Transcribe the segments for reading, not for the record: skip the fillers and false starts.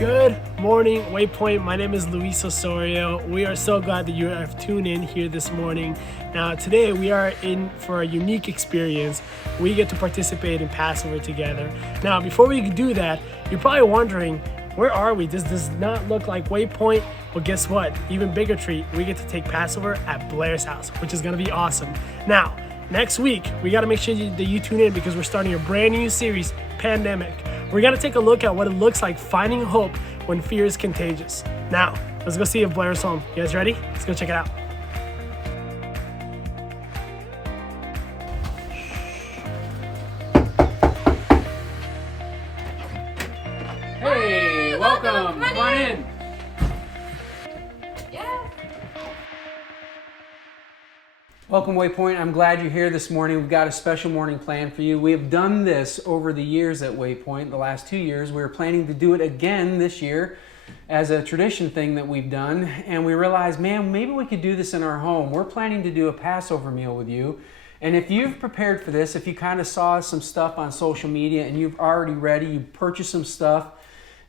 Good morning, Waypoint. My name is Luis Osorio. We are so glad that you have tuned in here this morning. Now, today we are in for a unique experience. We get to participate in Passover together. Now, before we do that, you're probably wondering, where are we? This does not look like Waypoint. Well, guess what? Even bigger treat. We get to take Passover at Blair's house, which is going to be awesome. Now, next week, we got to make sure that you tune in because we're starting a brand new series, Pandemic. We're going to take a look at what it looks like finding hope when fear is contagious. Now, let's go see if Blair's home. You guys ready? Let's go check it out. Hey, welcome. Come on in. Welcome, Waypoint. I'm glad you're here this morning. We've got a special morning planned for you. We have done this over the years at Waypoint, the last 2 years. We're planning to do it again this year as a tradition thing that we've done. And we realized, man, maybe we could do this in our home. We're planning to do a Passover meal with you. And if you've prepared for this, if you kind of saw some stuff on social media and you've already ready, you purchased some stuff,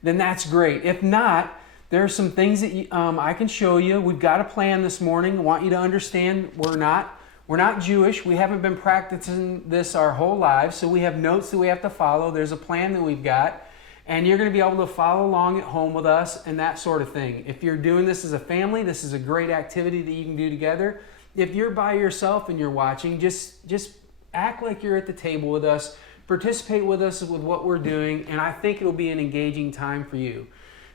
then that's great. If not, there are some things that I can show you. We've got a plan this morning. I want you to understand we're not Jewish. We haven't been practicing this our whole lives, so we have notes that we have to follow. There's a plan that we've got, and you're going to be able to follow along at home with us and that sort of thing. If you're doing this as a family, this is a great activity that you can do together. If you're by yourself and you're watching, just act like you're at the table with us. Participate with us with what we're doing, and I think it'll be an engaging time for you.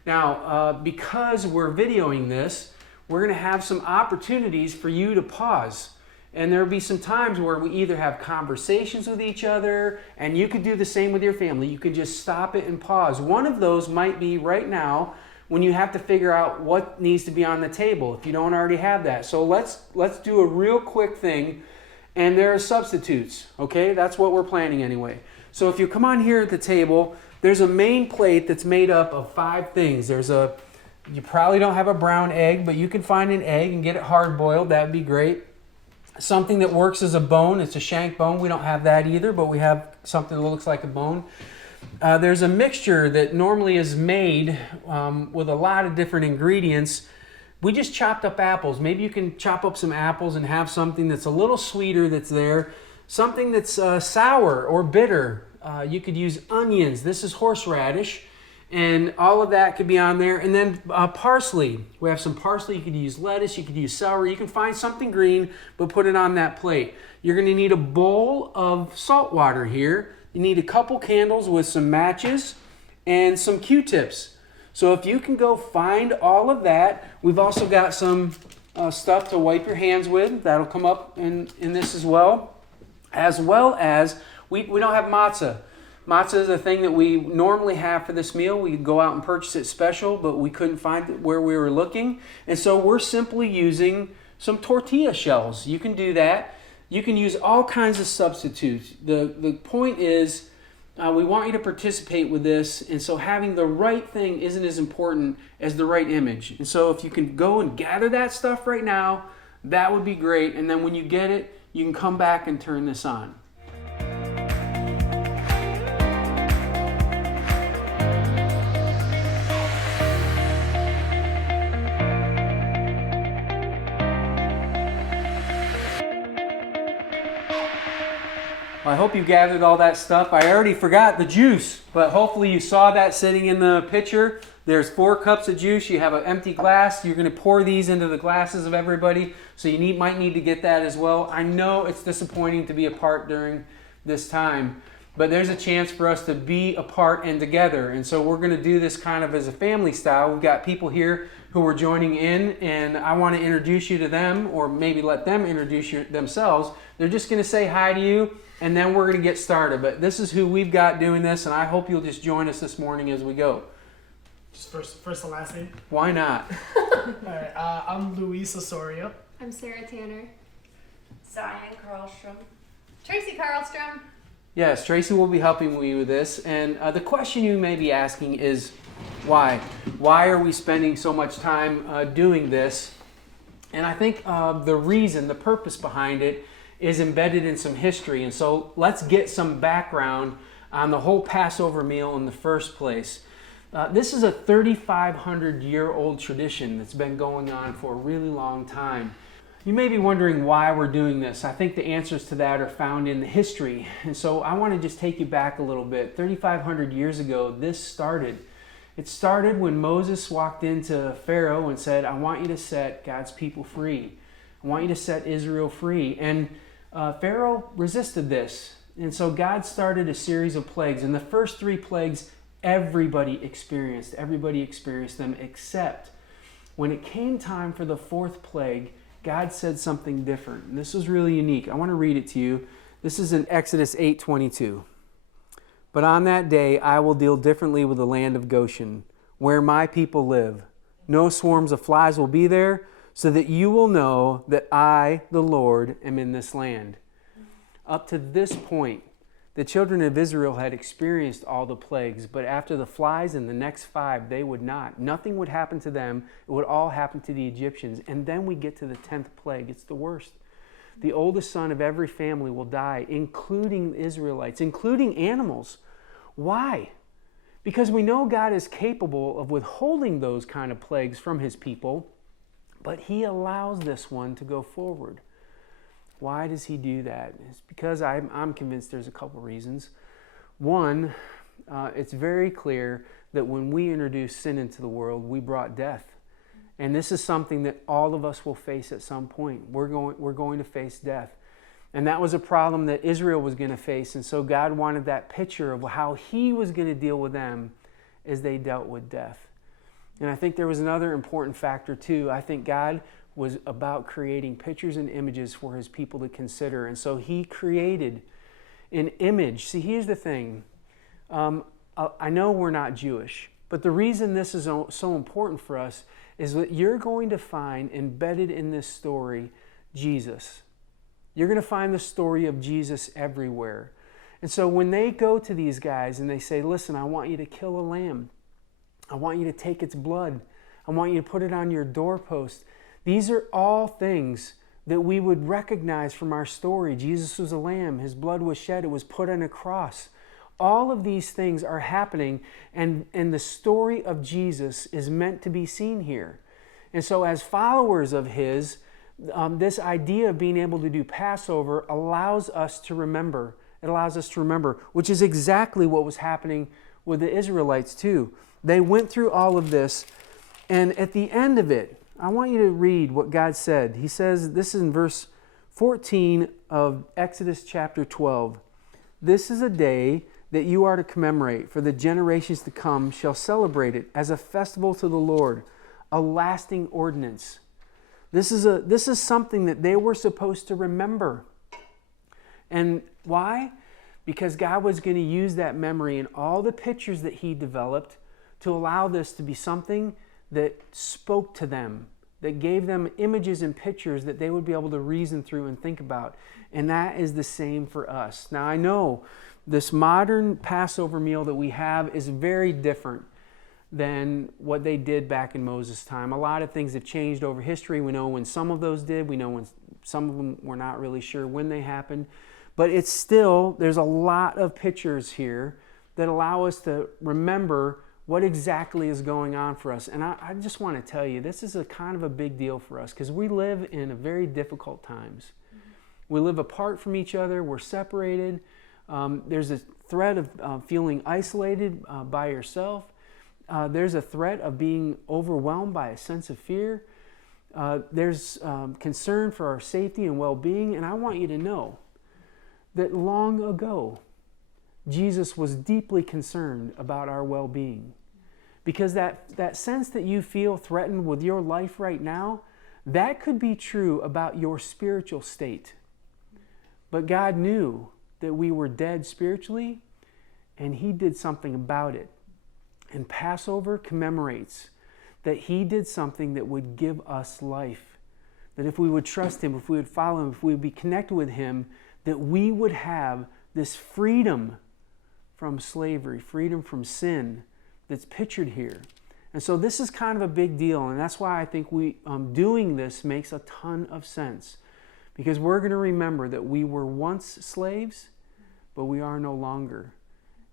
Now, because we're videoing this, we're going to have some opportunities for you to pause. And there'll be some times where we either have conversations with each other, and you could do the same with your family. You can just stop it and pause. One of those might be right now when you have to figure out what needs to be on the table if you don't already have that. So let's do a real quick thing, and there are substitutes, okay? That's what we're planning anyway. So if you come on here at the table, there's a main plate that's made up of 5 things. You probably don't have a brown egg, but you can find an egg and get it hard-boiled. That would be great. Something that works as a bone. It's a shank bone. We don't have that either, but we have something that looks like a bone. There's a mixture that normally is made with a lot of different ingredients. We just chopped up apples. Maybe you can chop up some apples and have something that's a little sweeter that's there. Something that's sour or bitter. You could use onions. This is horseradish. And all of that could be on there. And then parsley. We have some parsley. You could use lettuce. You could use celery. You can find something green, but put it on that plate. You're going to need a bowl of salt water here. You need a couple candles with some matches and some Q-tips. So if you can go find all of that. We've also got some stuff to wipe your hands with. That'll come up in this as well. As well as, we don't have matzah. Matza is a thing that we normally have for this meal. We could go out and purchase it special, but we couldn't find it where we were looking. And so we're simply using some tortilla shells. You can do that. You can use all kinds of substitutes. The point is we want you to participate with this. And so having the right thing isn't as important as the right image. And so if you can go and gather that stuff right now, that would be great. And then when you get it, you can come back and turn this on. I hope you gathered all that stuff. I already forgot the juice, but hopefully you saw that sitting in the pitcher. There's 4 cups of juice. You have an empty glass. You're going to pour these into the glasses of everybody, so you might need to get that as well. I know it's disappointing to be apart during this time, but there's a chance for us to be apart and together, and so we're going to do this kind of as a family style. We've got people here who are joining in, and I want to introduce you to them, or maybe let them introduce themselves. They're just going to say hi to you, and then we're going to get started. But this is who we've got doing this, and I hope you'll just join us this morning as we go. Just first and last name? Why not? All right, I'm Luis Osorio. I'm Sarah Tanner. Zion Carlstrom. Tracy Carlstrom. Yes, Tracy will be helping me with this. And the question you may be asking is, why? Why are we spending so much time doing this? And I think the purpose behind it is embedded in some history. And so let's get some background on the whole Passover meal in the first place. This is a 3,500-year-old tradition that's been going on for a really long time. You may be wondering why we're doing this. I think the answers to that are found in the history. And so I want to just take you back a little bit. 3,500 years ago, this started. It started when Moses walked into Pharaoh and said, I want you to set God's people free. I want you to set Israel free. And Pharaoh resisted this. And so God started a series of plagues. And the first 3 plagues, everybody experienced them, except when it came time for the 4th plague, God said something different. And this was really unique. I want to read it to you. This is in Exodus 8:22. But on that day I will deal differently with the land of Goshen, where my people live. No swarms of flies will be there, so that you will know that I, the Lord, am in this land. Up to this point, the children of Israel had experienced all the plagues, but after the flies in the next 5, they would not. Nothing would happen to them. It would all happen to the Egyptians. And then we get to the 10th plague. It's the worst. The oldest son of every family will die, including Israelites, including animals. Why? Because we know God is capable of withholding those kind of plagues from his people, but he allows this one to go forward. Why does he do that? It's because I'm convinced there's a couple reasons. One, it's very clear that when we introduced sin into the world, we brought death. And this is something that all of us will face at some point. We're going to face death. And that was a problem that Israel was going to face. And so God wanted that picture of how he was going to deal with them as they dealt with death. And I think there was another important factor too. I think God was about creating pictures and images for his people to consider. And so he created an image. See, here's the thing. I know we're not Jewish, but the reason this is so important for us is that you're going to find embedded in this story Jesus. You're going to find the story of Jesus everywhere. And so when they go to these guys and they say, listen, I want you to kill a lamb. I want you to take its blood. I want you to put it on your doorpost. These are all things that we would recognize from our story. Jesus was a lamb. His blood was shed. It was put on a cross. All of these things are happening, and the story of Jesus is meant to be seen here. And so as followers of his, this idea of being able to do Passover allows us to remember. It allows us to remember, which is exactly what was happening with the Israelites too. They went through all of this, and at the end of it, I want you to read what God said. He says, this is in verse 14 of Exodus chapter 12. This is a day that you are to commemorate, for the generations to come shall celebrate it as a festival to the Lord, a lasting ordinance. This is something that they were supposed to remember. And why? Because God was going to use that memory and all the pictures that he developed to allow this to be something that spoke to them, that gave them images and pictures that they would be able to reason through and think about. And that is the same for us. Now, I know this modern Passover meal that we have is very different than what they did back in Moses' time. A lot of things have changed over history. We know when some of those did. We know when some of them we're not really sure when they happened. But it's still, there's a lot of pictures here that allow us to remember what exactly is going on for us. And I just want to tell you, this is a kind of a big deal for us because we live in a very difficult times. We live apart from each other. We're separated. There's a threat of feeling isolated by yourself. There's a threat of being overwhelmed by a sense of fear. There's concern for our safety and well-being. And I want you to know that long ago, Jesus was deeply concerned about our well-being. Because that sense that you feel threatened with your life right now, that could be true about your spiritual state. But God knew that we were dead spiritually, and he did something about it. And Passover commemorates that he did something that would give us life. That if we would trust him, if we would follow him, if we would be connected with him, that we would have this freedom from slavery, freedom from sin that's pictured here. And so this is kind of a big deal, and that's why I think doing this makes a ton of sense. Because we're going to remember that we were once slaves, but we are no longer.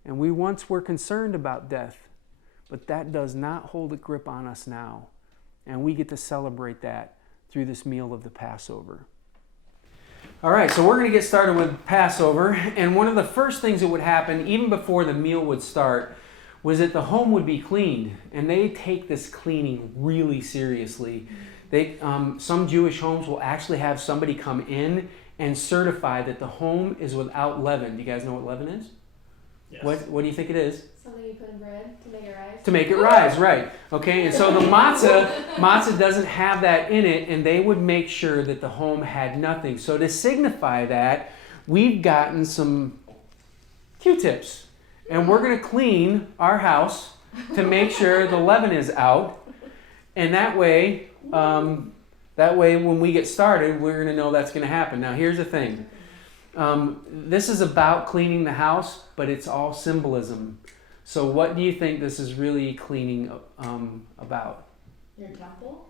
And we once were concerned about death, but that does not hold a grip on us now. And we get to celebrate that through this meal of the Passover. All right, so we're going to get started with Passover. And one of the first things that would happen, even before the meal would start, was that the home would be cleaned. And they take this cleaning really seriously. Some Jewish homes will actually have somebody come in and certify that the home is without leaven. Do you guys know what leaven is? Yes. What do you think it is? Something you put in bread to make it rise. To make it rise, right. Okay, and so the matzah doesn't have that in it, and they would make sure that the home had nothing. So to signify that, we've gotten some Q-tips, and we're going to clean our house to make sure the leaven is out, and that way when we get started, we're going to know that's going to happen. Now, here's the thing. This is about cleaning the house, but it's all symbolism. So what do you think this is really cleaning about? Your temple?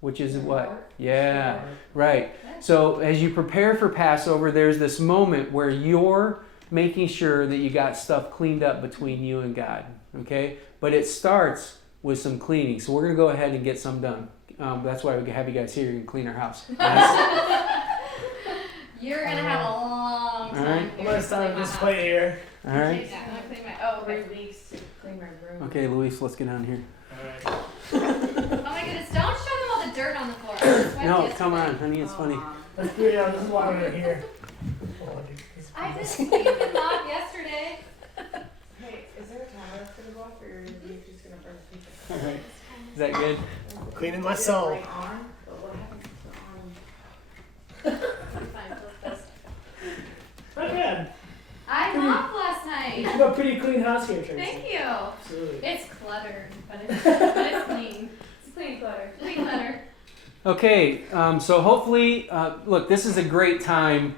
Which is Your what? heart. Yeah, Your right. So as you prepare for Passover, there's this moment where you're making sure that you got stuff cleaned up between you and God. Okay? But it starts with some cleaning. So we're going to go ahead and get some done. That's why we have you guys here and clean our house. You're going to have a long time. All right. I'm gonna start with this plate here. All right. Yeah, I'm going to clean my... 3 weeks to clean my room. Okay, Luis, let's get down here. Alright. Oh my goodness, don't show them all the dirt on the floor. I swept No, yesterday. come on, honey, it's funny. Let's do it on this water right here. I just cleaned the mop yesterday. Hey, is there a timer that's gonna go off, or are you just gonna burn the pizza? All right. Is that good? Cleaning my soul. Right on, but what happens to the arm? I'm fine, flip this. Not bad. I mopped last You night. have a pretty clean house here, Tracy. Thank you. Absolutely. It's cluttered, but it's clean. It's clean clutter. Clean clutter. Okay, so hopefully, look, this is a great time.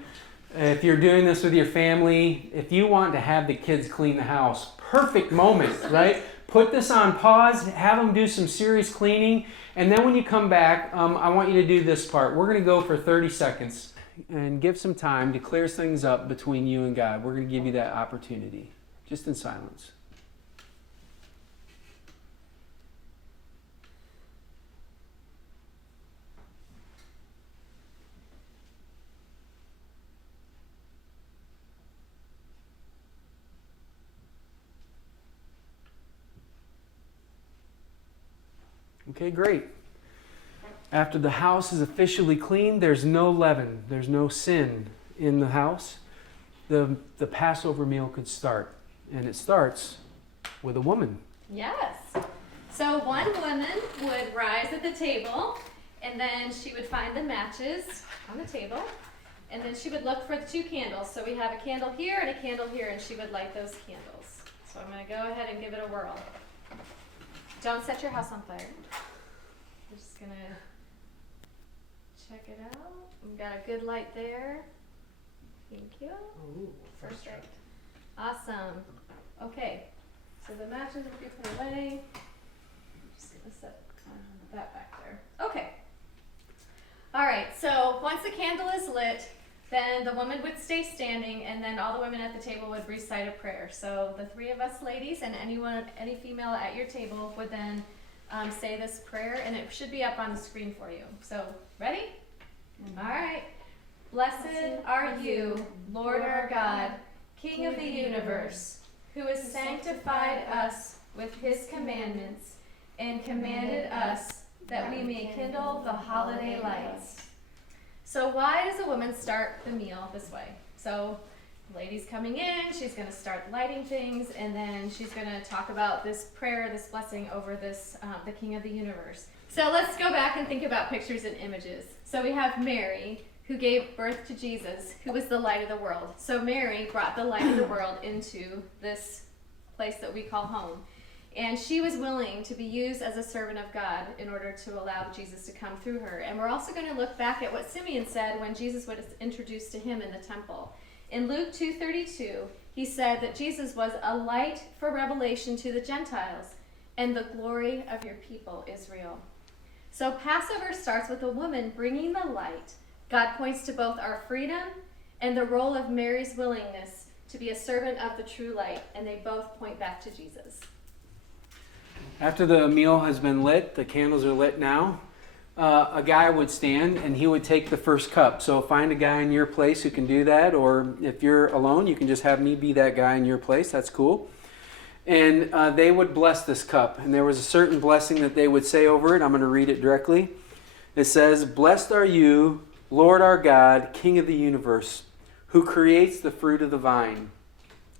If you're doing this with your family, if you want to have the kids clean the house, perfect moment, right? Put this on pause, have them do some serious cleaning, and then when you come back, I want you to do this part. We're going to go for 30 seconds and give some time to clear things up between you and God. We're going to give you that opportunity, just in silence. Okay, great. After the house is officially clean, there's no leaven, there's no sin in the house. The Passover meal could start, and it starts with a woman. Yes. So one woman would rise at the table, and then she would find the matches on the table, and then she would look for the 2 candles. So we have a candle here and a candle here, and she would light those candles. So I'm going to go ahead and give it a whirl. Don't set your house on fire. We're just going to check it out. We've got a good light there. Thank you. Ooh, first Perfect. Awesome. Okay. So the matches will be put away. Just gonna set that back there. Okay. All right. So once the candle is lit, then the woman would stay standing, and then all the women at the table would recite a prayer. So the 3 of us ladies and any female at your table would then say this prayer, and it should be up on the screen for you. So ready? All right. Blessed are you, Lord our God, King of the universe, who has sanctified us with his commandments and commanded us that we may kindle the holiday lights. So why does a woman start the meal this way? So the lady's coming in, she's going to start lighting things, and then she's going to talk about this prayer, this blessing over this, the King of the universe. So let's go back and think about pictures and images. So we have Mary, who gave birth to Jesus, who was the light of the world. So Mary brought the light of the world into this place that we call home. And she was willing to be used as a servant of God in order to allow Jesus to come through her. And we're also going to look back at what Simeon said when Jesus was introduced to him in the temple. In Luke 2:32, he said that Jesus was a light for revelation to the Gentiles and the glory of your people, Israel. So Passover starts with a woman bringing the light. God points to both our freedom and the role of Mary's willingness to be a servant of the true light, and they both point back to Jesus. After the meal has been lit, the candles are lit now, a guy would stand and he would take the first cup. So find a guy in your place who can do that, or if you're alone, you can just have me be that guy in your place. That's cool. And they would bless this cup. And there was a certain blessing that they would say over it. I'm going to read it directly. It says, "Blessed are you, Lord our God, King of the universe, who creates the fruit of the vine."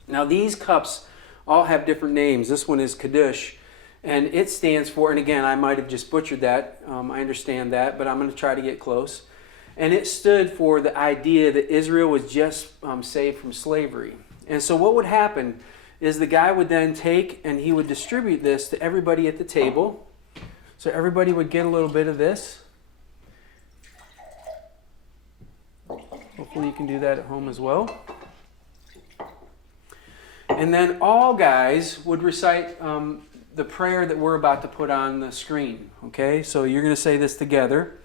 Now these cups all have different names. This one is Kadosh. And it stands for, and again, I might have just butchered that. I understand that, but I'm going to try to get close. And it stood for the idea that Israel was just saved from slavery. And so what would happen is the guy would then take and he would distribute this to everybody at the table. So everybody would get a little bit of this. Hopefully you can do that at home as well. And then all guys would recite the prayer that we're about to put on the screen. Okay, so you're going to say this together.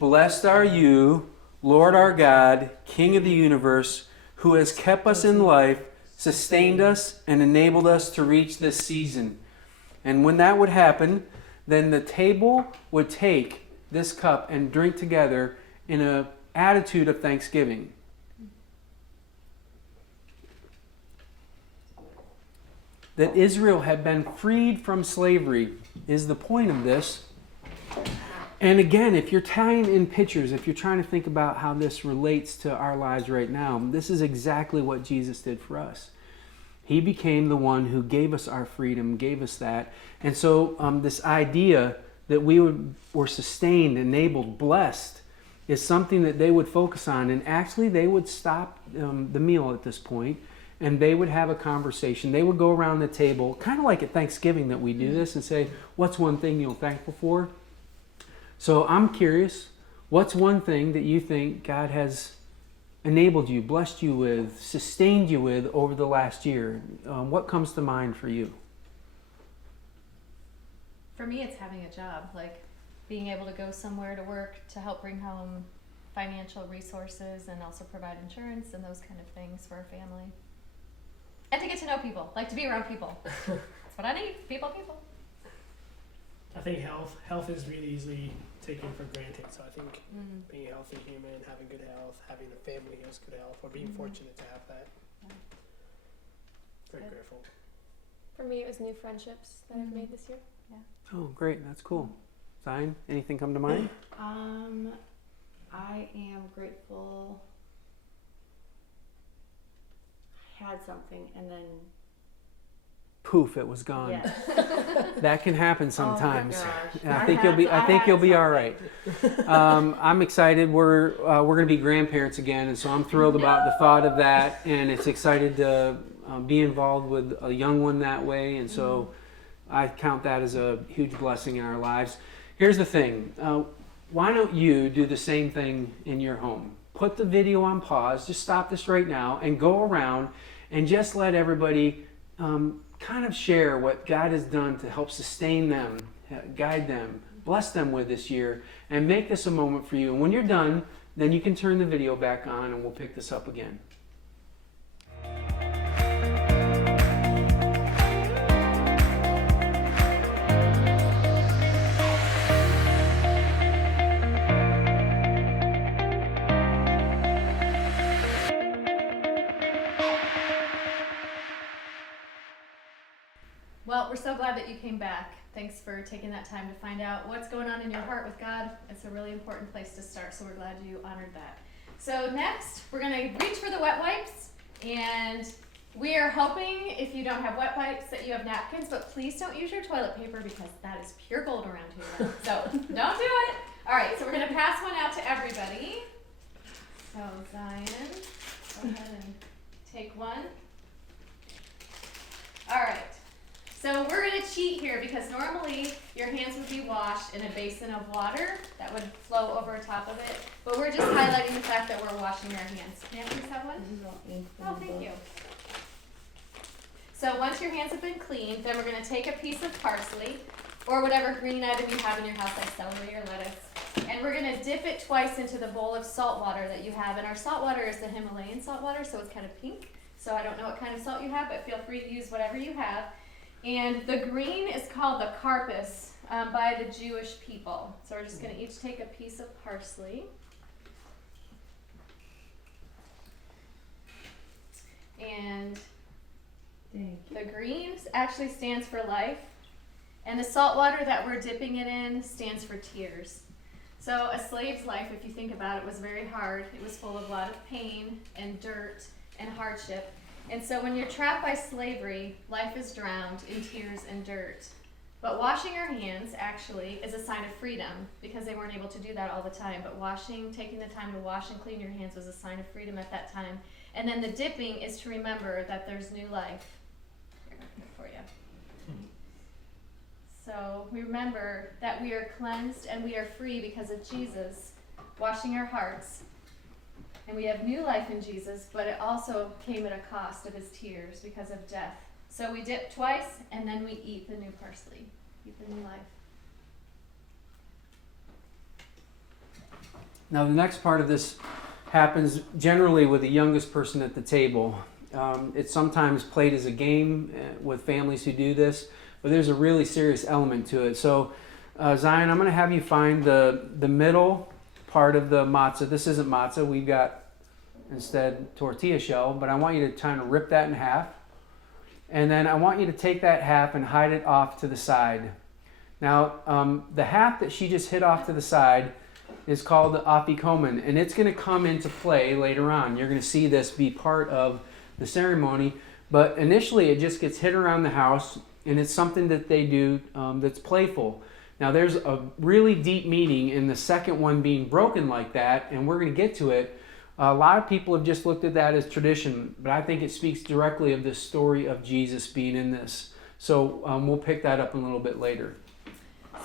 "Blessed are you, Lord our God, King of the universe, who has kept us in life, sustained us, and enabled us to reach this season." And when that would happen, then the table would take this cup and drink together in an attitude of thanksgiving. That Israel had been freed from slavery is the point of this. And again, if you're tying in pictures, if you're trying to think about how this relates to our lives right now, this is exactly what Jesus did for us. He became the one who gave us our freedom, gave us that. And so this idea that we were sustained, enabled, blessed, is something that they would focus on. And actually, they would stop the meal at this point, and they would have a conversation. They would go around the table, kind of like at Thanksgiving that we do this, and say, "What's one thing you're thankful for?" So I'm curious, what's one thing that you think God has enabled you, blessed you with, sustained you with over the last year? What comes to mind for you? For me, it's having a job, like being able to go somewhere to work to help bring home financial resources and also provide insurance and those kind of things for our family. And to get to know people, like to be around people. That's what I need, people. I think health is really easily taken for granted. So I think being a healthy human, having good health, having a family who has good health, or being fortunate to have that. Yeah. Very Good. grateful. For me, it was new friendships that I've made this year. Oh, great. That's cool. Zion, anything come to mind? I am grateful. I had something and then Poof, it was gone. yes. That can happen sometimes. Oh my gosh. And I think you'll be all right. I'm excited. We're going to be grandparents again, and so I'm thrilled about the thought of that, and it's excited to be involved with a young one that way, and so I count that as a huge blessing in our lives. Here's the thing. Why don't you do the same thing in your home? Put the video on pause. Just stop this right now and go around and just let everybody kind of share what God has done to help sustain them, guide them, bless them with this year, and make this a moment for you. And when you're done, then you can turn the video back on and we'll pick this up again. Well, we're so glad that you came back. Thanks for taking that time to find out what's going on in your heart with God. It's a really important place to start, so we're glad you honored that. So next, we're going to reach for the wet wipes, and we are hoping if you don't have wet wipes that you have napkins, but please don't use your toilet paper because that is pure gold around here. So don't do it. All right, so we're going to pass one out to everybody. So Zion, go ahead and take one. All right. So we're going to cheat here because normally your hands would be washed in a basin of water that would flow over top of it, but we're just highlighting the fact that we're washing our hands. May I please have one? Oh, thank you. So once your hands have been cleaned, then we're going to take a piece of parsley or whatever green item you have in your house, like celery or lettuce, and we're going to dip it twice into the bowl of salt water that you have. And our salt water is the Himalayan salt water, so it's kind of pink. So I don't know what kind of salt you have, but feel free to use whatever you have. And the green is called the carpus by the Jewish people. So we're just going to each take a piece of parsley. And the green actually stands for life. And the salt water that we're dipping it in stands for tears. So a slave's life, if you think about it, was very hard. It was full of a lot of pain and dirt and hardship. And so when you're trapped by slavery, life is drowned in tears and dirt. But washing your hands actually is a sign of freedom, because they weren't able to do that all the time. But taking the time to wash and clean your hands was a sign of freedom at that time. And then the dipping is to remember that there's new life. Here, for you. So we remember that we are cleansed and we are free because of Jesus washing our hearts. And we have new life in Jesus, but it also came at a cost of his tears because of death. So we dip twice, and then we eat the new parsley, eat the new life. Now the next part of this happens generally with the youngest person at the table. It's sometimes played as a game with families who do this, but there's a really serious element to it. So Zion, I'm going to have you find the middle part of the matza. This isn't matza. We've got instead tortilla shell, but I want you to kind of rip that in half. And then I want you to take that half and hide it off to the side. Now, the half that she just hid off to the side is called the afikomen, and it's going to come into play later on. You're going to see this be part of the ceremony, but initially it just gets hid around the house, and it's something that they do that's playful. Now, there's a really deep meaning in the second one being broken like that, and we're going to get to it. A lot of people have just looked at that as tradition, but I think it speaks directly of the story of Jesus being in this. So we'll pick that up a little bit later.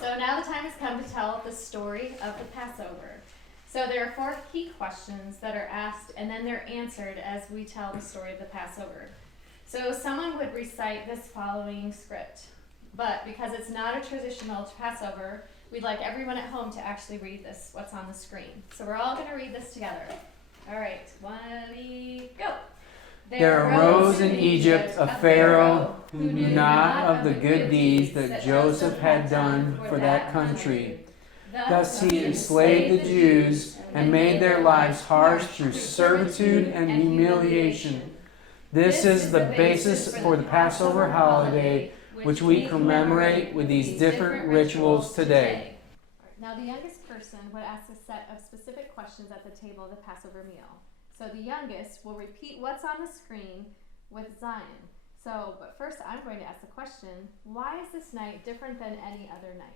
So now the time has come to tell the story of the Passover. So there are 4 key questions that are asked, and then they're answered as we tell the story of the Passover. So someone would recite this following script, but because it's not a traditional Passover, we'd like everyone at home to actually read this, what's on the screen. So we're all going to read this together. All right, 1, 2, go. There arose in Egypt a Pharaoh who knew not of the good deeds that Joseph had done for that country. Thus he enslaved the Jews and made their lives harsh through servitude and humiliation. This is the basis for the Passover holiday, which we commemorate with these different rituals today. Now the youngest person would ask a set of specific questions at the table of the Passover meal. So the youngest will repeat what's on the screen with Zion. But first I'm going to ask the question, why is this night different than any other night?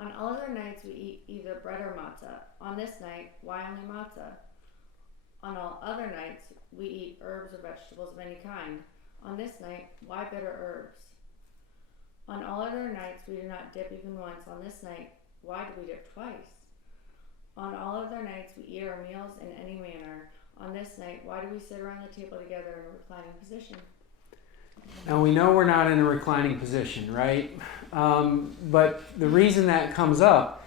On all other nights we eat either bread or matzah. On this night, why only matzah? On all other nights we eat herbs or vegetables of any kind. On this night, why bitter herbs? On all other nights we do not dip even once. On this night, why do we dip twice? On all other nights we eat our meals in any manner. On this night, why do we sit around the table together in a reclining position? Now we know we're not in a reclining position, right? But the reason that comes up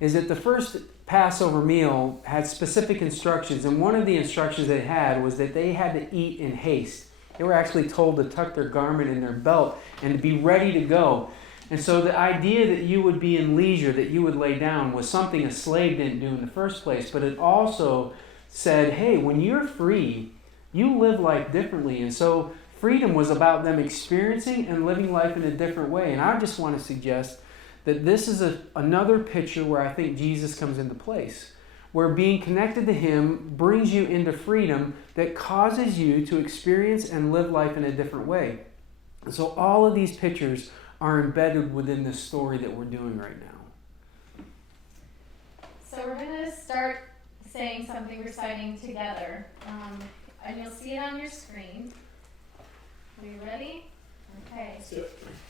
is that the first Passover meal had specific instructions, and one of the instructions they had was that they had to eat in haste. They were actually told to tuck their garment in their belt and to be ready to go. And so the idea that you would be in leisure, that you would lay down, was something a slave didn't do in the first place. But it also said, hey, when you're free, you live life differently. And so freedom was about them experiencing and living life in a different way. And I just want to suggest that this is another picture where I think Jesus comes into place, where being connected to him brings you into freedom that causes you to experience and live life in a different way. And so all of these pictures are embedded within this story that we're doing right now. So we're going to start saying something, reciting together. And you'll see it on your screen. Are you ready? Okay.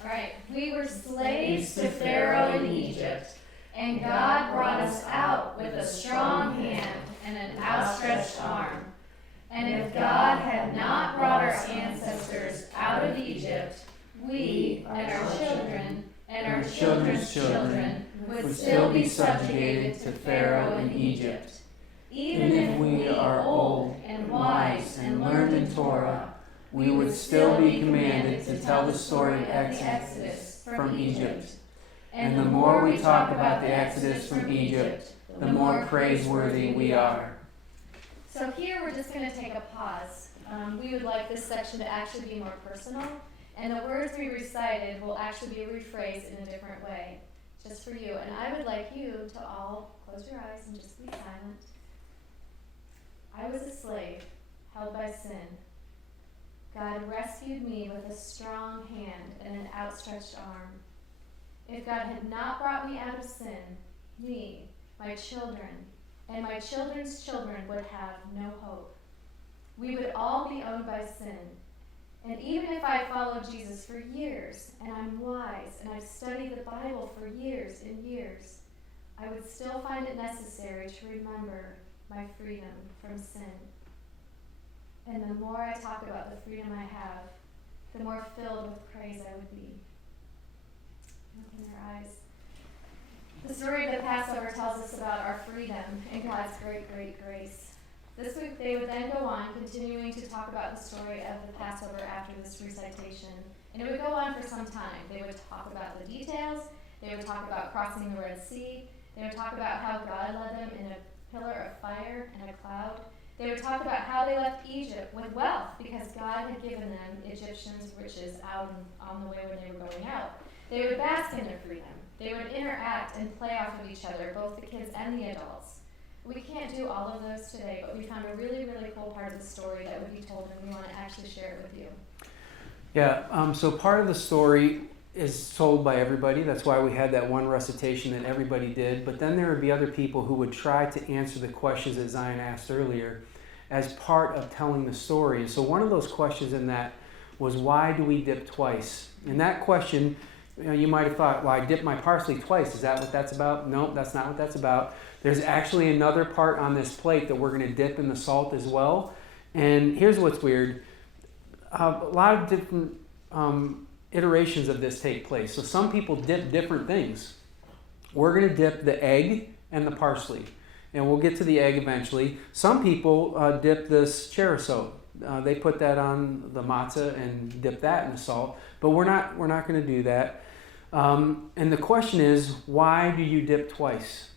All right. We were slaves to Pharaoh in Egypt, and God brought us out with a strong hand and an outstretched arm. And if God had not brought our ancestors out of Egypt, we and our children and our children's children would still be subjugated to Pharaoh in Egypt. Even if we are old and wise and learned in Torah, we would still be commanded to tell the story of Exodus from Egypt. And the more we talk about the Exodus from Egypt, the more praiseworthy we are. So here we're just going to take a pause. We would like this section to actually be more personal, and the words we recited will actually be rephrased in a different way, just for you. And I would like you to all close your eyes and just be silent. I was a slave, held by sin. God rescued me with a strong hand and an outstretched arm. If God had not brought me out of sin, me, my children, and my children's children would have no hope. We would all be owned by sin. And even if I followed Jesus for years, and I'm wise, and I've studied the Bible for years and years, I would still find it necessary to remember my freedom from sin. And the more I talk about the freedom I have, the more filled with praise I would be. Open your eyes. The story of the Passover tells us about our freedom and God's great, great grace. This week they would then go on, continuing to talk about the story of the Passover after this recitation. And it would go on for some time. They would talk about the details. They would talk about crossing the Red Sea. They would talk about how God led them in a pillar of fire and a cloud. They would talk about how they left Egypt with wealth because God had given them Egyptians' riches out on the way when they were going out. They would bask in their freedom. They would interact and play off of each other, both the kids and the adults. We can't do all of those today, but we found a really, really cool part of the story that would be told, and we want to actually share it with you. Yeah, so part of the story is told by everybody. That's why we had that one recitation that everybody did. But then there would be other people who would try to answer the questions that Zion asked earlier as part of telling the story. And so one of those questions in that was, why do we dip twice? And that question, you might have thought, well, I dipped my parsley twice. Is that what that's about? No, that's not what that's about. There's actually another part on this plate that we're going to dip in the salt as well. And here's what's weird. A lot of different iterations of this take place. So some people dip different things. We're going to dip the egg and the parsley. And we'll get to the egg eventually. Some people dip this chorizo. They put that on the matzah and dip that in the salt. But we're not going to do that. And the question is, why do you dip twice?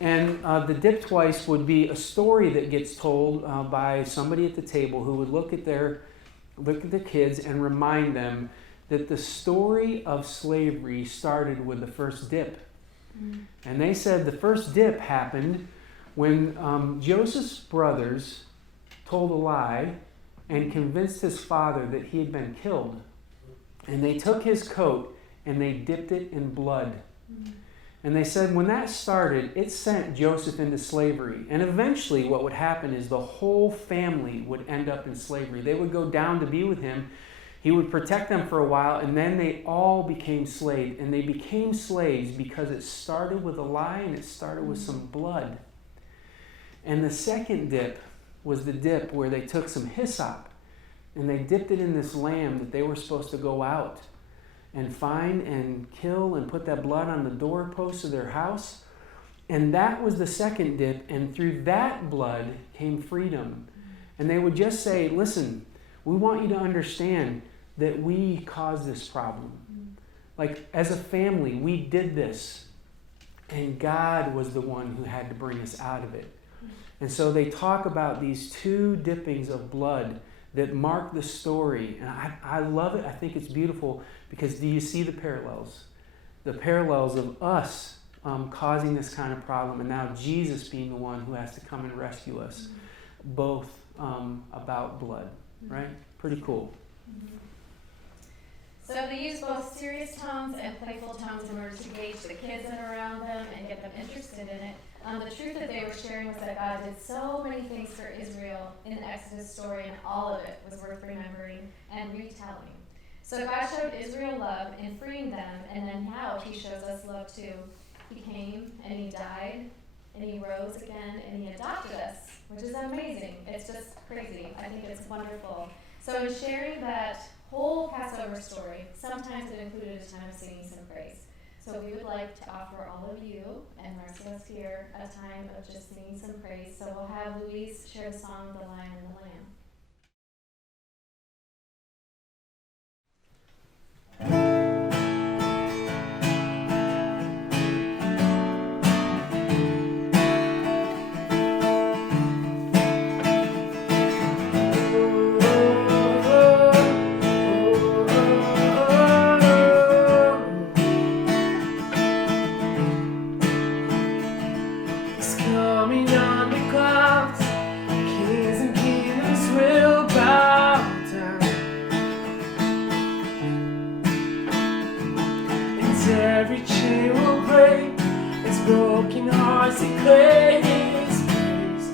And the dip twice would be a story that gets told by somebody at the table who would look at the kids and remind them that the story of slavery started with the first dip. And they said the first dip happened when Joseph's brothers told a lie and convinced his father that he had been killed. And they took his coat and they dipped it in blood. And they said when that started, it sent Joseph into slavery. And eventually what would happen is the whole family would end up in slavery. They would go down to be with him. He would protect them for a while, and then they all became slaves. And they became slaves because it started with a lie and it started with some blood. And the second dip was the dip where they took some hyssop and they dipped it in this lamb that they were supposed to go out and find and kill and put that blood on the doorposts of their house. And that was the second dip, and through that blood came freedom. And they would just say, listen, we want you to understand that we caused this problem. Like, as a family, we did this, and God was the one who had to bring us out of it. And so they talk about these two dippings of blood that mark the story. And I love it. I think it's beautiful because do you see the parallels? The parallels of us causing this kind of problem, and now Jesus being the one who has to come and rescue us. Both about blood, right? Pretty cool. So they use both serious tones and playful tones in order to gauge the kids that are around them and get them interested in it. The truth that they were sharing was that God did so many things for Israel in the Exodus story, and all of it was worth remembering and retelling. So God showed Israel love in freeing them, and then now he shows us love too. He came and he died and he rose again and he adopted us, which is amazing. It's just crazy. I think it's wonderful. So in sharing that whole Passover story, sometimes it included a time of singing some praise. So we would like to offer all of you and Marcos here a time of just singing some praise. So we'll have Luis share the song, The Lion and the Lamb. hearts declare His praise.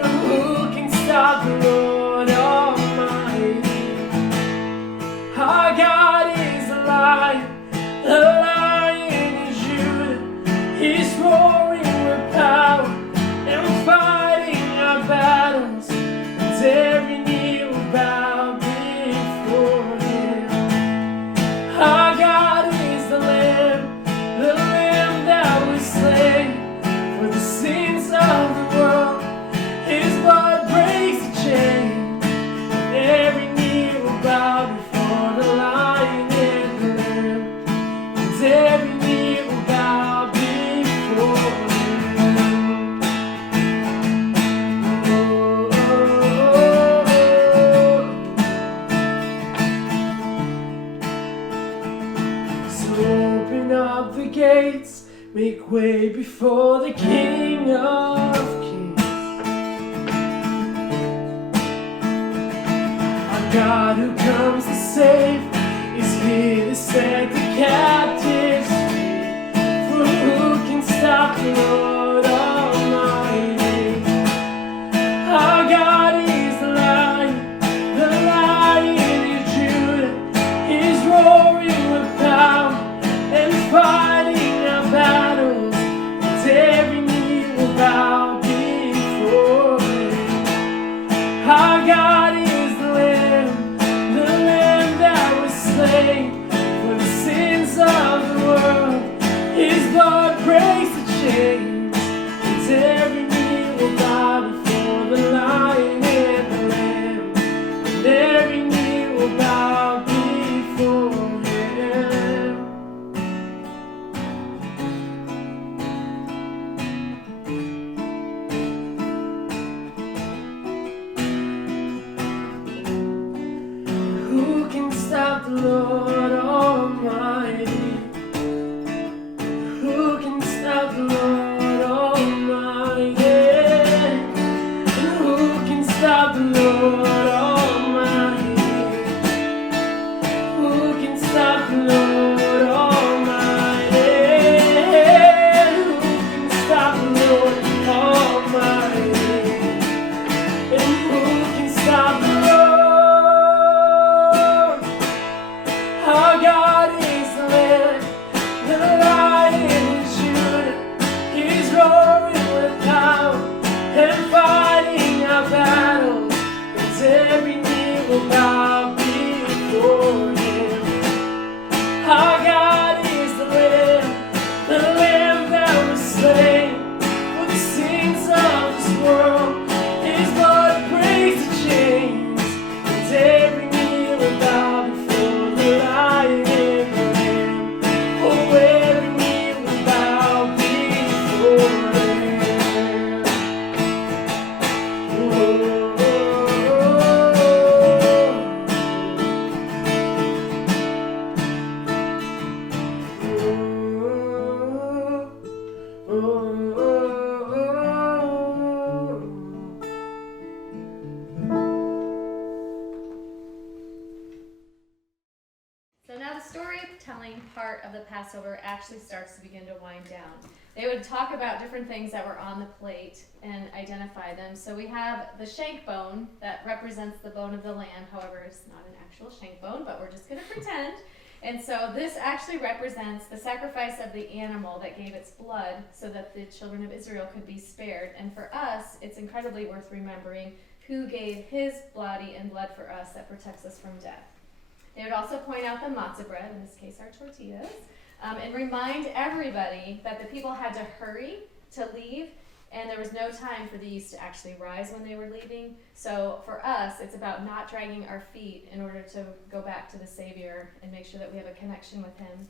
For who can stop the Lord Almighty? Our God is the Lion is Judah. He's roaring with power and fighting our battles. And every knee will bow before Him. Our God is the Lamb that was slain for the sins of the world. His blood breaks the chain. Every knee will bow before the Lion and the Lamb. And every knee will bow before Him. Oh, oh, oh. So open up the gates, make way before the King of Kings. Our God who comes to save is here to set the captives free. For who can stop the Lord Almighty? Our God is the Lion is Judah. He's roaring with power and fighting our battles. And every knee will bow before Him. Our God is the Lamb that was slain for the sins of the world. His blood breaks the chains. And every knee will bow before the Lion and the Lamb. And every knee will bow before Him. Who can stop the Lord Almighty? Who can stop the Lord Almighty? And who can stop the Lord Almighty? Who can stop the Lord Almighty? Who can stop the Lord Almighty? And who can stop the Lord? Our God is the Lion is Judah. He's roaring with power and fighting our battles. And every knee will bow before Him. Our God is the Lamb that was slain for the sins of this world. His blood breaks the chains. And every knee will bow before the Lion and the Lamb. Oh, every knee will bow before Him. Oh, oh, oh, oh, oh. So now the storytelling part of the Passover actually starts to begin to wind down. They would talk about different things that were on the plate and identify them. So we have the shank bone that represents the bone of the lamb. However, it's not an actual shank bone, but we're just going to pretend. And so this actually represents the sacrifice of the animal that gave its blood so that the children of Israel could be spared. And for us, it's incredibly worth remembering who gave His body and blood for us that protects us from death. They would also point out the matza bread, in this case our tortillas, and remind everybody that the people had to hurry to leave, and there was no time for the yeast to actually rise when they were leaving. So for us, it's about not dragging our feet in order to go back to the Savior and make sure that we have a connection with Him.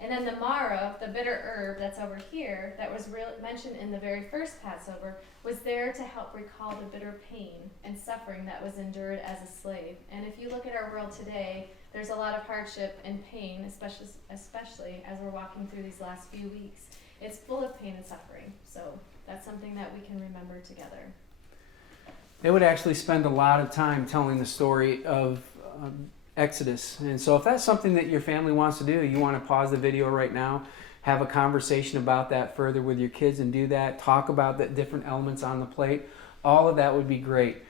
And then the marrow, the bitter herb that's over here, that was mentioned in the very first Passover, was there to help recall the bitter pain and suffering that was endured as a slave. And if you look at our world today, there's a lot of hardship and pain, especially as we're walking through these last few weeks. It's full of pain and suffering. So that's something that we can remember together. They would actually spend a lot of time telling the story of Exodus. And so if that's something that your family wants to do, you want to pause the video right now have a conversation about that further with your kids and do that. Talk about the different elements on the plate. All of that would be great.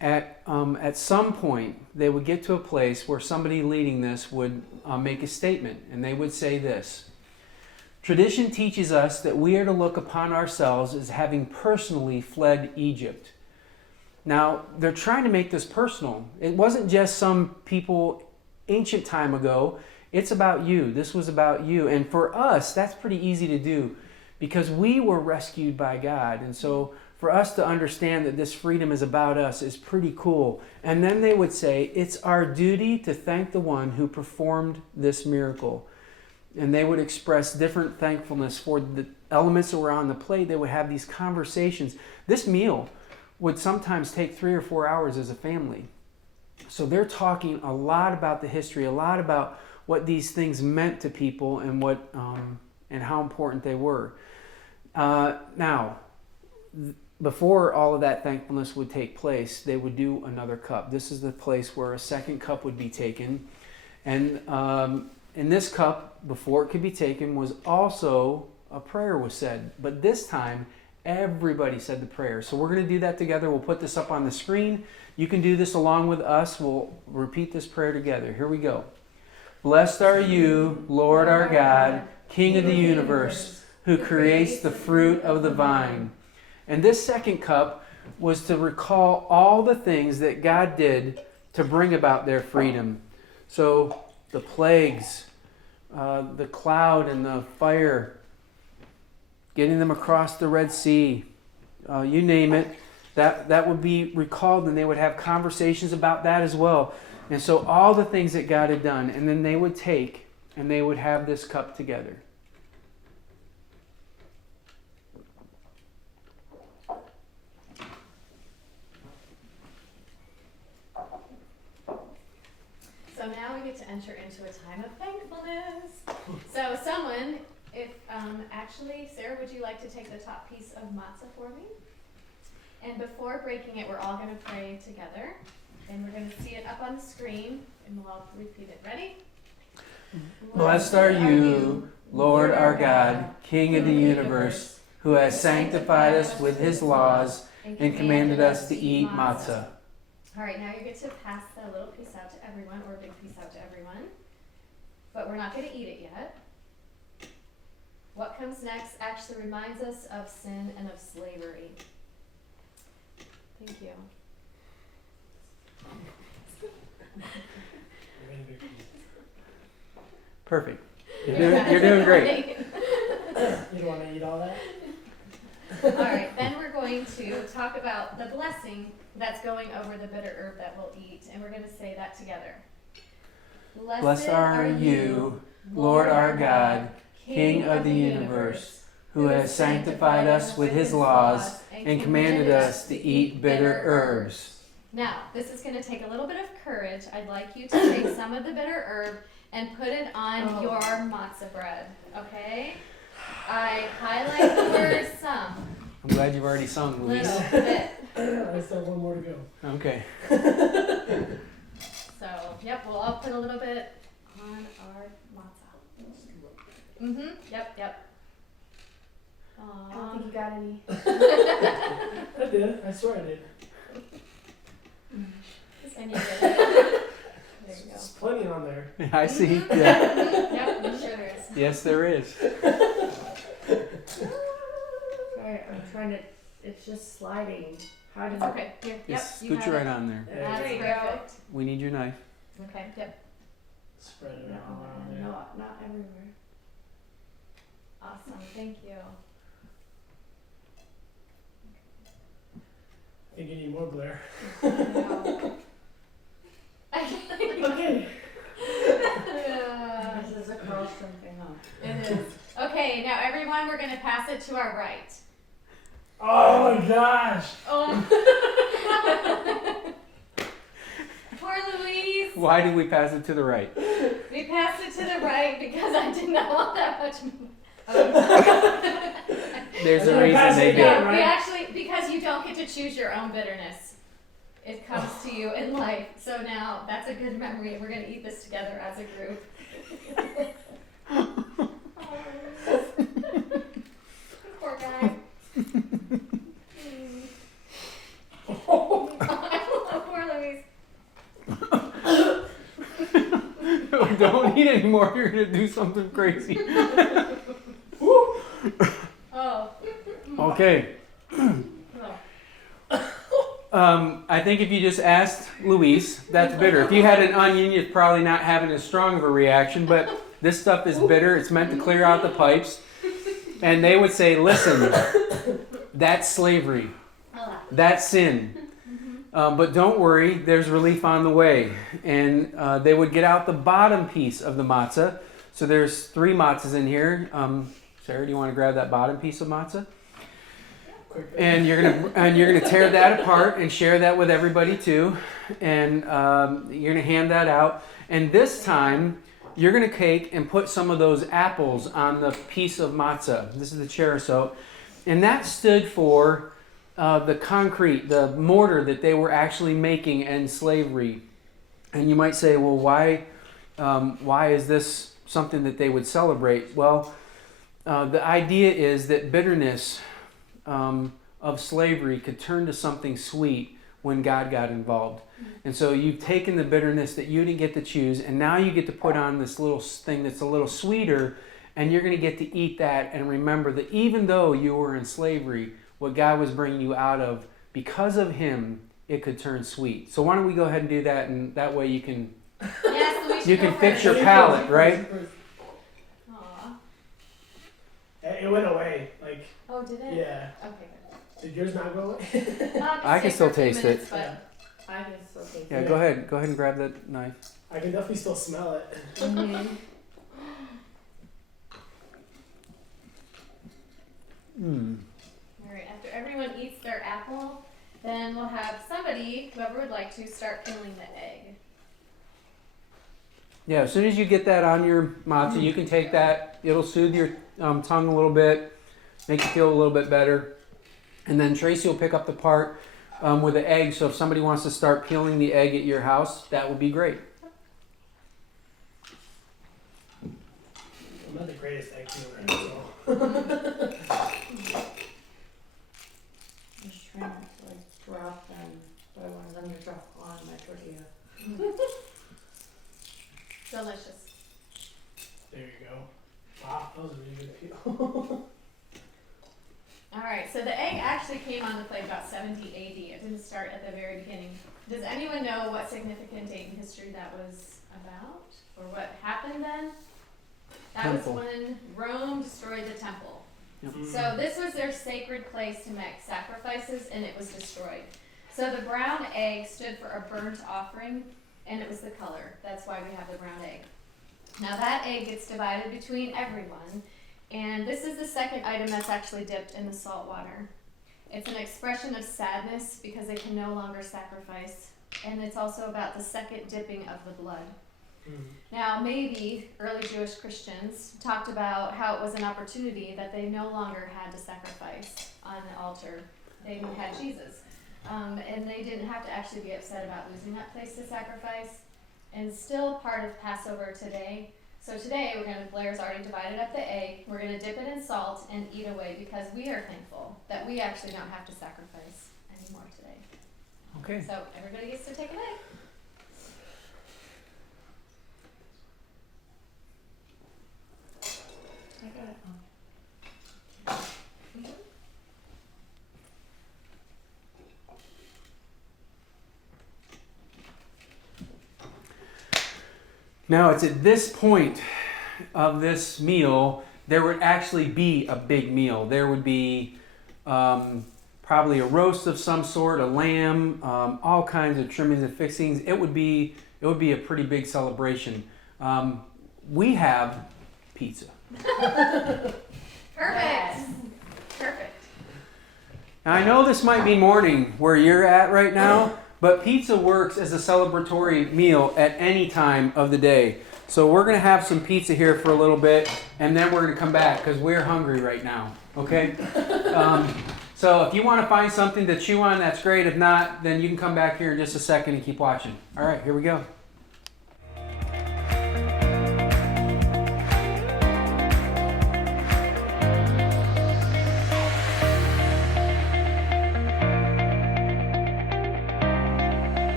At some point, they would get to a place where somebody leading this would make a statement, and they would say this: tradition teaches us that we are to look upon ourselves as having personally fled Egypt. Now, they're trying to make this personal. It wasn't just some people ancient time ago. It's about you. This was about you. And for us, that's pretty easy to do because we were rescued by God. And so for us to understand that this freedom is about us is pretty cool. And then they would say, it's our duty to thank the one who performed this miracle. And they would express different thankfulness for the elements that were on the plate. They would have these conversations. This meal would sometimes take 3 or 4 hours as a family. So they're talking a lot about the history, a lot about what these things meant to people and what and how important they were. Now, before all of that thankfulness would take place, they would do another cup. This is the place where a second cup would be taken. And in this cup, before it could be taken, was also a prayer was said. But this time, everybody said the prayer. So we're going to do that together. We'll put this up on the screen. You can do this along with us. We'll repeat this prayer together. Here we go. Blessed are you, Lord our God, King of the universe, who creates the fruit of the vine. And this second cup was to recall all the things that God did to bring about their freedom. So the plagues, the cloud and the fire, getting them across the Red Sea, you name it, that would be recalled, and they would have conversations about that as well. And so all the things that God had done, and then they would take and they would have this cup together. So now we get to enter into a time of thankfulness. So someone, if actually, Sarah, would you like to take the top piece of matzah for me? And before breaking it, we're all going to pray together. And we're going to see it up on the screen, and we'll all repeat it. Ready? Blessed are you, Lord our God, King of the universe, who has sanctified us with his laws and commanded us to eat matzah. All right, now you get to pass the little piece out to everyone, or a big piece out to everyone. But we're not going to eat it yet. What comes next actually reminds us of sin and of slavery. Thank you. Perfect. You're doing great. You don't want to eat all that? All right, then we're going to talk about the blessing that's going over the bitter herb that we'll eat, and we're going to say that together. Blessed are you, Lord our God, King of the universe, who has sanctified us with his laws and commanded us to eat bitter herbs. Now, this is going to take a little bit of courage. I'd like you to take some of the bitter herb and put it on your matzah bread, okay? I highlight the word some. I'm glad you've already sung, Luis. Little bit. I still have one more to go. Okay. So, yep, we'll all put a little bit on our matzah. Yep. I don't think you got any. I did. I swear I did. And you did it. There you go. There's plenty on there. I see. Yeah. Yep, I'm sure there is. Yes, there is. Sorry, I'm trying to. It's just sliding. How does Okay, here. Yep, Just you scoot have you right it. on there. That's There you go. perfect. We need your knife. Okay, yep. Spread it No, around there. no, not everywhere. Awesome, thank you. I think you need more Blair. No. Okay. This is a cross something, huh? It is. Okay, now everyone, we're going to pass it to our right. Oh my gosh. Oh. Poor Louise. Why did we pass it to the right? We passed it to the right because I did not want that much. There's a We're gonna reason pass they it do down, it. right? We actually, because you don't get to choose your own bitterness. It comes to you in life. So now that's a good memory. We're going to eat this together as a group. anymore. You're going to do something crazy. Oh. Okay. I think if you just asked Luis, that's bitter. If you had an onion, you'd probably not having as strong of a reaction, but this stuff is bitter. It's meant to clear out the pipes. And they would say, listen, that's slavery. That's sin. But don't worry, there's relief on the way. And they would get out the bottom piece of the matzah. So there's 3 matzahs in here. Sarah, do you want to grab that bottom piece of matzah? And you're gonna tear that apart and share that with everybody too. And you're gonna hand that out. And this time, you're gonna take and put some of those apples on the piece of matzah. This is the cheriso. And that stood for the concrete, the mortar that they were actually making in slavery. And you might say, well, why is this something that they would celebrate? Well, the idea is that bitterness of slavery could turn to something sweet when God got involved. And so you've taken the bitterness that you didn't get to choose, and now you get to put on this little thing that's a little sweeter, and you're going to get to eat that and remember that even though you were in slavery, what God was bringing you out of, because of Him, it could turn sweet. So why don't we go ahead and do that, and that way you can fix your palate, right? Aw. It went away. Like, Oh, did it? yeah. Okay, Did yours not go away? good. I can still taste it. Yeah. I can still taste Yeah, it. go ahead and grab that knife. I can definitely still smell it. Alright, after everyone eats their apple, then we'll have somebody, whoever would like to, start peeling the egg. Yeah, as soon as you get that on your matzah, you can take that. It'll soothe your tongue a little bit, make you feel a little bit better. And then Tracy will pick up the part with the egg. So if somebody wants to start peeling the egg at your house, that would be great. I'm not the greatest egg peeler, so. I'm just trying not to like drop them, but I want them to drop on my tortilla. Delicious. There you go. Wow, that was a really good peel. Alright, so the egg actually came on the plate about 70 AD. It didn't start at the very beginning. Does anyone know what significant date in history that was about? Or what happened then? That Temple. was when Rome destroyed the temple. Yep. So this was their sacred place to make sacrifices, and it was destroyed. So the brown egg stood for a burnt offering, and it was the color. That's why we have the brown egg. Now that egg gets divided between everyone, and this is the second item that's actually dipped in the salt water. It's an expression of sadness because they can no longer sacrifice, and it's also about the second dipping of the blood. Now, maybe early Jewish Christians talked about how it was an opportunity that they no longer had to sacrifice on the altar. They had Jesus. And they didn't have to actually be upset about losing that place to sacrifice. And still part of Passover today. So today, Blair's already divided up the egg. We're going to dip it in salt and eat away because we are thankful that we actually don't have to sacrifice anymore today. Okay. So everybody gets to take an egg. I got it. Now it's at this point of this meal, there would actually be a big meal. There would be probably a roast of some sort, a lamb, all kinds of trimmings and fixings. It would be a pretty big celebration. We have pizza. Perfect. Perfect. Now I know this might be morning where you're at right now, but pizza works as a celebratory meal at any time of the day. So we're going to have some pizza here for a little bit, and then we're going to come back because we're hungry right now, okay? So if you want to find something to chew on, that's great. If not, then you can come back here in just a second and keep watching. All right, here we go.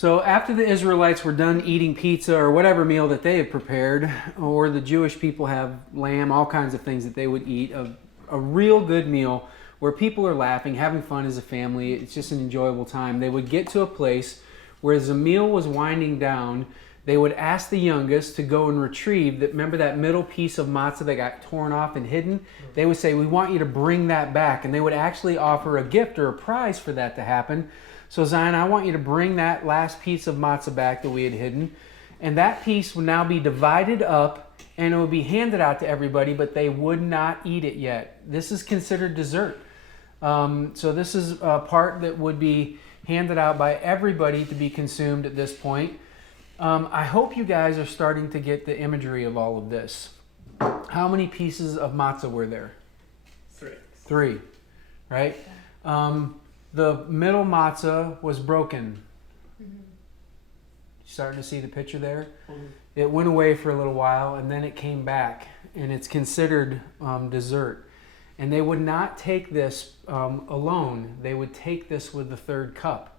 So after the Israelites were done eating pizza or whatever meal that they had prepared, or the Jewish people have lamb, all kinds of things that they would eat, a real good meal where people are laughing, having fun as a family, it's just an enjoyable time. They would get to a place where as the meal was winding down, they would ask the youngest to go and retrieve that. Remember that middle piece of matzah that got torn off and hidden? They would say, we want you to bring that back. And they would actually offer a gift or a prize for that to happen. So Zion, I want you to bring that last piece of matzah back that we had hidden. And that piece would now be divided up and it would be handed out to everybody, but they would not eat it yet. This is considered dessert. So this is a part that would be handed out by everybody to be consumed at this point. I hope you guys are starting to get the imagery of all of this. How many pieces of matzah were there? 3, right? The middle matzah was broken. Starting to see the picture there? It went away for a little while and then it came back, and it's considered dessert. And they would not take this alone. They would take this with the third cup.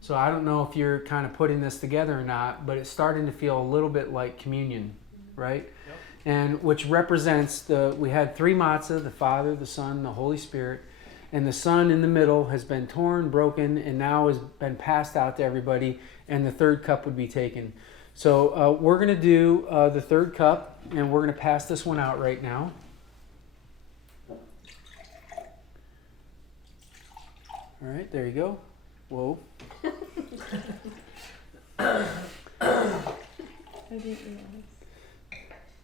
So I don't know if you're kind of putting this together or not, but it's starting to feel a little bit like communion, right? Yep. And which represents we had 3 matzah, the Father, the Son, the Holy Spirit. And the Son in the middle has been torn, broken, and now has been passed out to everybody, and the third cup would be taken. So we're going to do the third cup, and we're going to pass this one out right now. All right, there you go. Whoa.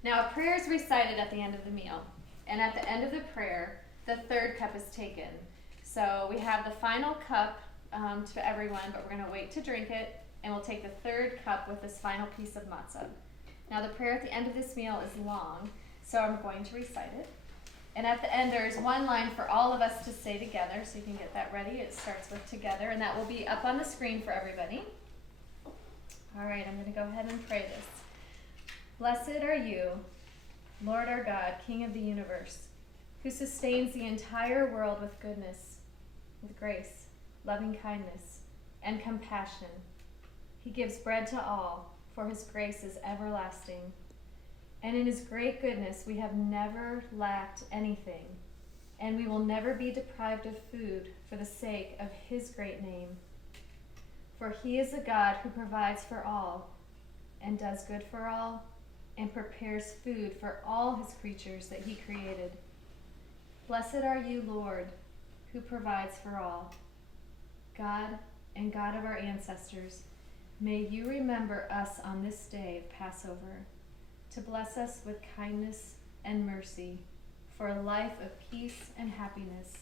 Now, a prayer is recited at the end of the meal. And at the end of the prayer, the third cup is taken. So we have the final cup to everyone, but we're going to wait to drink it. And we'll take the third cup with this final piece of matzah. Now, the prayer at the end of this meal is long, so I'm going to recite it. And at the end, there is one line for all of us to say together, so you can get that ready. It starts with together, and that will be up on the screen for everybody. All right, I'm going to go ahead and pray this. Blessed are you, Lord our God, King of the universe, who sustains the entire world with goodness, with grace, loving kindness, and compassion. He gives bread to all, for his grace is everlasting. And in his great goodness, we have never lacked anything, and we will never be deprived of food for the sake of his great name. For he is a God who provides for all, and does good for all, and prepares food for all his creatures that he created. Blessed are you, Lord, who provides for all. God and God of our ancestors, may you remember us on this day of Passover, to bless us with kindness and mercy, for a life of peace and happiness.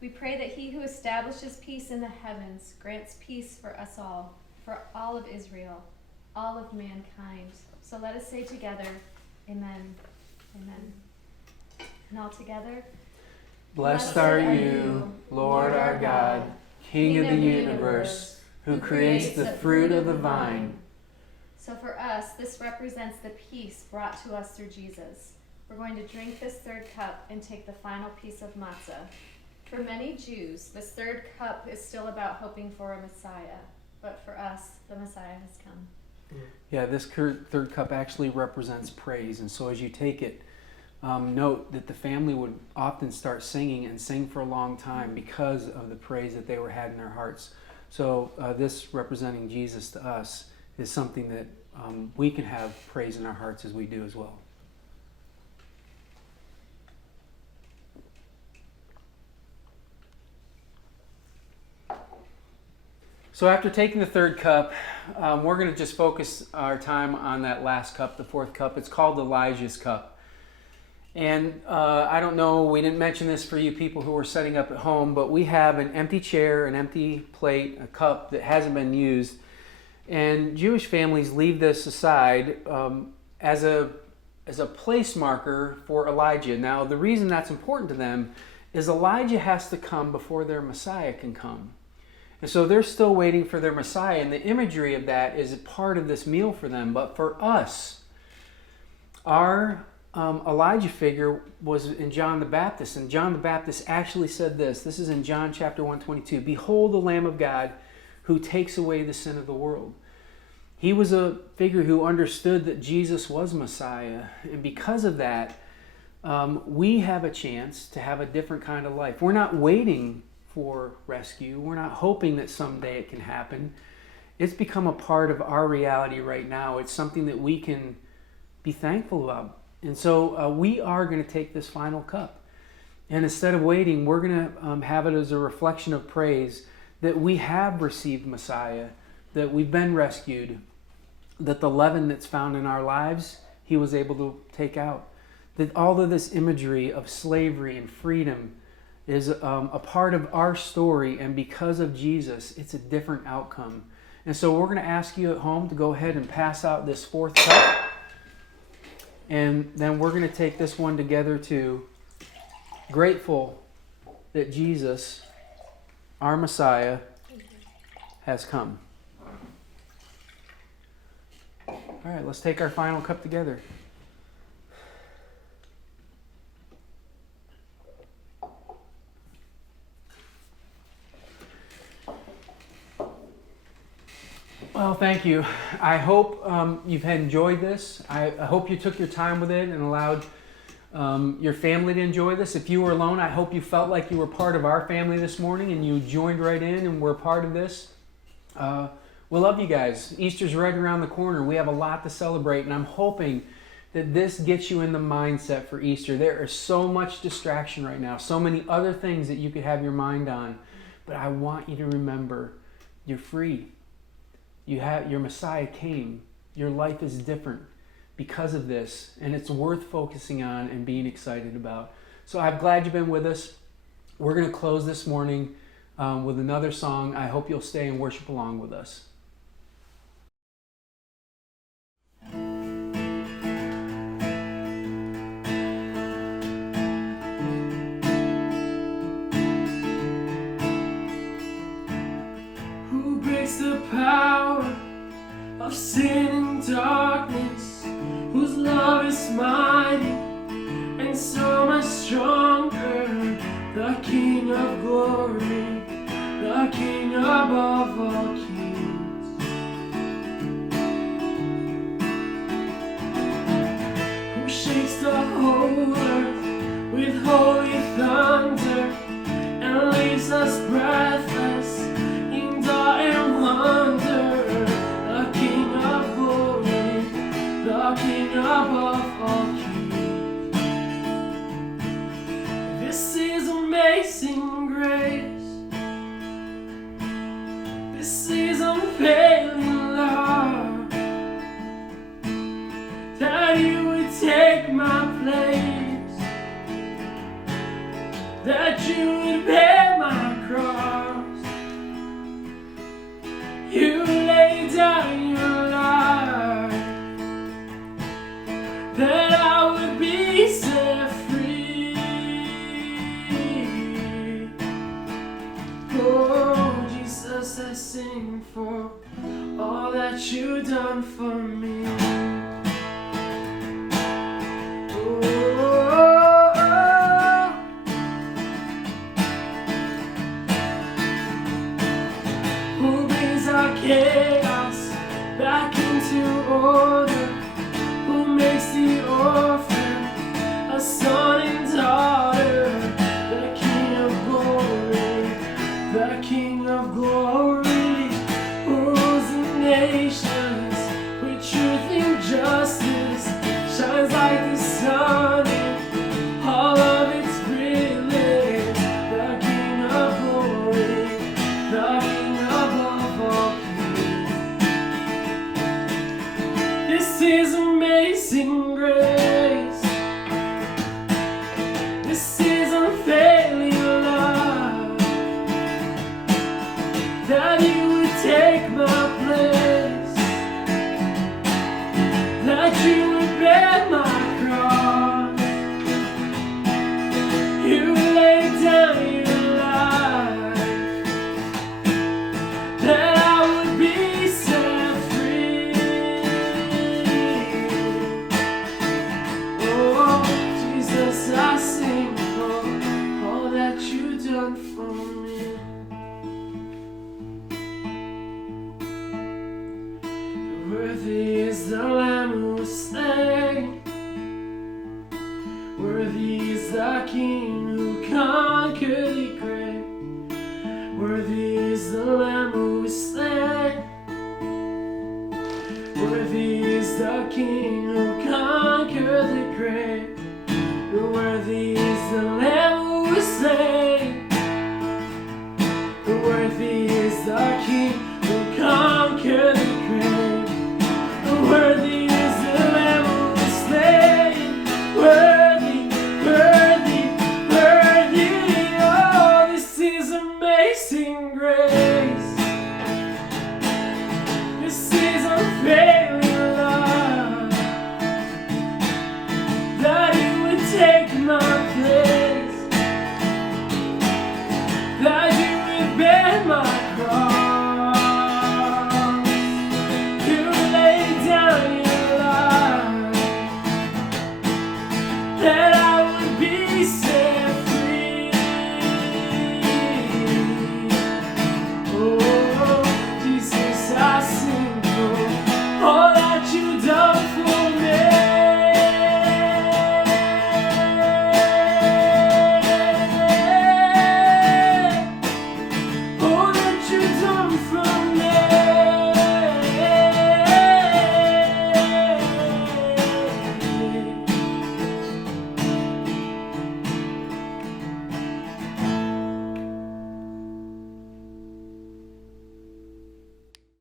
We pray that he who establishes peace in the heavens grants peace for us all, for all of Israel, all of mankind. So let us say together, Amen, Amen. And all together, Blessed are you, Lord our God, King of the universe, who creates the fruit of the vine. So for us, this represents the peace brought to us through Jesus. We're going to drink this third cup and take the final piece of matzah. For many Jews, this third cup is still about hoping for a Messiah. But for us, the Messiah has come. Yeah, this third cup actually represents praise. And so as you take it, note that the family would often start singing and sing for a long time because of the praise that they had in their hearts. So this representing Jesus to us is something that we can have praise in our hearts as we do as well. So after taking the third cup, we're going to just focus our time on that last cup, the fourth cup. It's called Elijah's cup. And I don't know, we didn't mention this for you people who are setting up at home, but we have an empty chair, an empty plate, a cup that hasn't been used. And Jewish families leave this aside as a place marker for Elijah. Now, the reason that's important to them is Elijah has to come before their Messiah can come. And so they're still waiting for their Messiah, and the imagery of that is a part of this meal for them. But for us, our Elijah figure was in John the Baptist, and John the Baptist actually said this. This is in John chapter 1:22. Behold the Lamb of God who takes away the sin of the world. He was a figure who understood that Jesus was Messiah. And because of that, we have a chance to have a different kind of life. We're not waiting for rescue. We're not hoping that someday it can happen. It's become a part of our reality right now. It's something that we can be thankful about. And so we are going to take this final cup. And instead of waiting, we're going to have it as a reflection of praise that we have received Messiah, that we've been rescued, that the leaven that's found in our lives, he was able to take out. That all of this imagery of slavery and freedom is a part of our story, and because of Jesus, it's a different outcome. And so we're going to ask you at home to go ahead and pass out this fourth cup. And then we're going to take this one together too, grateful that Jesus, our Messiah, has come. All right, let's take our final cup together. Well, thank you. I hope you've enjoyed this. I hope you took your time with it and allowed your family to enjoy this. If you were alone, I hope you felt like you were part of our family this morning and you joined right in and were part of this. We love you guys. Easter's right around the corner. We have a lot to celebrate, and I'm hoping that this gets you in the mindset for Easter. There is so much distraction right now, so many other things that you could have your mind on, but I want you to remember you're free. Your Messiah came. Your life is different because of this, and it's worth focusing on and being excited about. So I'm glad you've been with us. We're going to close this morning with another song. I hope you'll stay and worship along with us. Who breaks the power of sin and darkness, whose love is mighty and so much stronger, the King of glory, the King above all kings, who shakes the whole earth with holy thunder and leaves us breathless in awe and wonder, the King of glory, the King above all kings. This is amazing grace. This is unfailing love, that you would take my place, that you would bear my cross. You laid down your life, that I would be set free. Oh, Jesus, I sing for all that you've done for me. Who brings our chaos back into order? Who makes the orphan a son and daughter? The King of glory, the King of glory, who rules the nations with truth and justice, shines like the sun in all of its brilliance. The King of glory, the King above all kings. This is amazing grace. This is unfailing love, that you would take my place, that you would bear my cross. You laid down your life, that I would be set free. Oh, Jesus, I sing for all that you've done for me. Worthy is the Lamb who was slain. Worthy is the King who conquered the grave. Worthy is the Lamb who was slain. Worthy is the King who conquered the grave. Worthy is the Lamb who was slain.